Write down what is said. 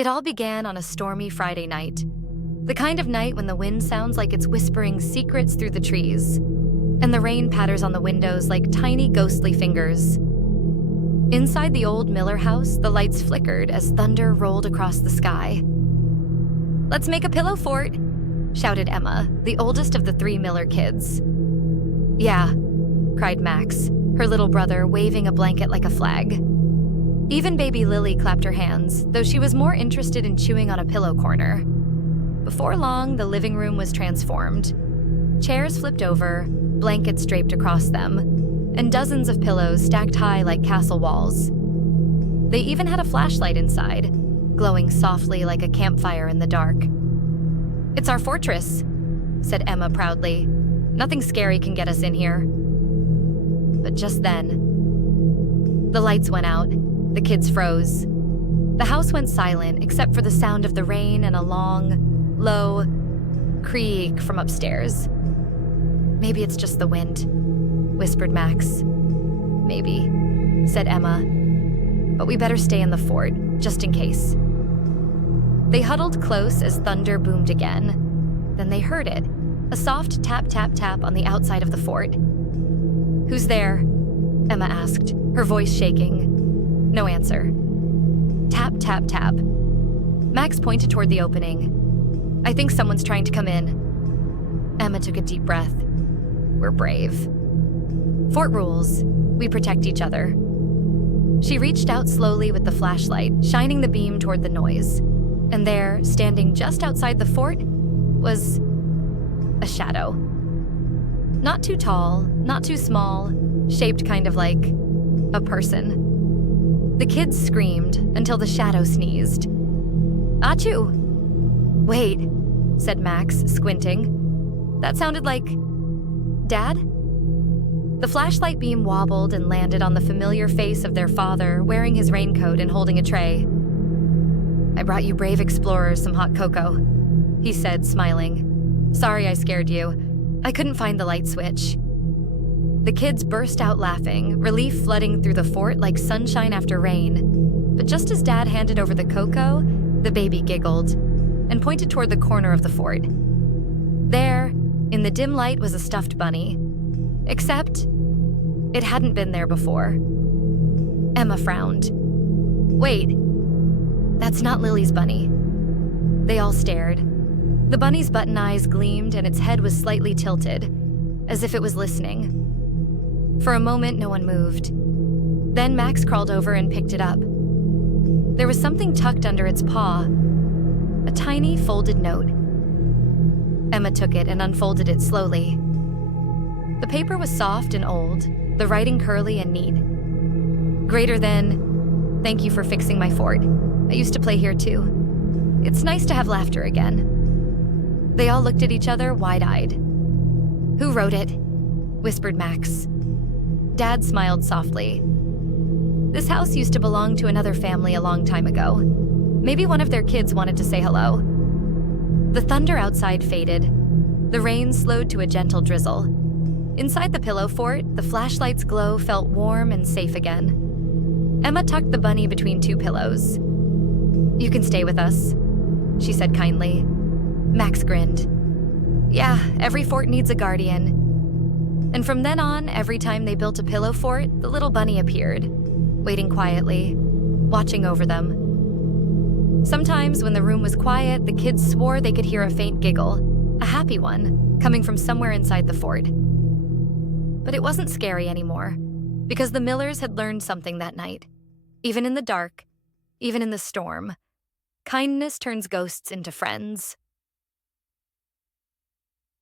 It all began on a stormy Friday night. The kind of night when the wind sounds like it's whispering secrets through the trees, and the rain patters on the windows like tiny ghostly fingers. Inside the old Miller house, the lights flickered as thunder rolled across the sky. "Let's make a pillow fort," shouted Emma, the oldest of the 3 Miller kids. "Yeah," cried Max, her little brother waving a blanket like a flag. Even baby Lily clapped her hands, though she was more interested in chewing on a pillow corner. Before long, the living room was transformed. Chairs flipped over, blankets draped across them, and dozens of pillows stacked high like castle walls. They even had a flashlight inside, glowing softly like a campfire in the dark. "It's our fortress," said Emma proudly. "Nothing scary can get us in here." But just then, the lights went out. The kids froze. The house went silent except for the sound of the rain and a long, low creak from upstairs. "Maybe it's just the wind," whispered Max. "Maybe," said Emma. "But we better stay in the fort, just in case." They huddled close as thunder boomed again. Then they heard it, a soft tap, tap, tap on the outside of the fort. "Who's there?" Emma asked, her voice shaking. No answer. Tap, tap, tap. Max pointed toward the opening. "I think someone's trying to come in." Emma took a deep breath. "We're brave. Fort rules. We protect each other." She reached out slowly with the flashlight, shining the beam toward the noise. And there, standing just outside the fort, was a shadow. Not too tall, not too small, shaped kind of like a person. The kids screamed until the shadow sneezed. "Achoo!" "Wait," said Max, squinting. "That sounded like Dad?" The flashlight beam wobbled and landed on the familiar face of their father, wearing his raincoat and holding a tray. "I brought you brave explorers some hot cocoa," he said, smiling. "Sorry I scared you. I couldn't find the light switch." The kids burst out laughing, relief flooding through the fort like sunshine after rain. But just as Dad handed over the cocoa, the baby giggled and pointed toward the corner of the fort. There, in the dim light, was a stuffed bunny. Except, it hadn't been there before. Emma frowned. "Wait, that's not Lily's bunny." They all stared. The bunny's button eyes gleamed and its head was slightly tilted, as if it was listening. For a moment, no one moved. Then Max crawled over and picked it up. There was something tucked under its paw, a tiny folded note. Emma took it and unfolded it slowly. The paper was soft and old, the writing curly and neat. "Greater than, thank you for fixing my fort. I used to play here too. It's nice to have laughter again." They all looked at each other wide-eyed. "Who wrote it?" whispered Max. Dad smiled softly. "This house used to belong to another family a long time ago. Maybe one of their kids wanted to say hello." The thunder outside faded. The rain slowed to a gentle drizzle. Inside the pillow fort, the flashlight's glow felt warm and safe again. Emma tucked the bunny between 2 pillows. "You can stay with us," she said kindly. Max grinned. "Yeah, every fort needs a guardian." And from then on, every time they built a pillow fort, the little bunny appeared, waiting quietly, watching over them. Sometimes, when the room was quiet, the kids swore they could hear a faint giggle, a happy one, coming from somewhere inside the fort. But it wasn't scary anymore, because the Millers had learned something that night. Even in the dark, even in the storm, kindness turns ghosts into friends.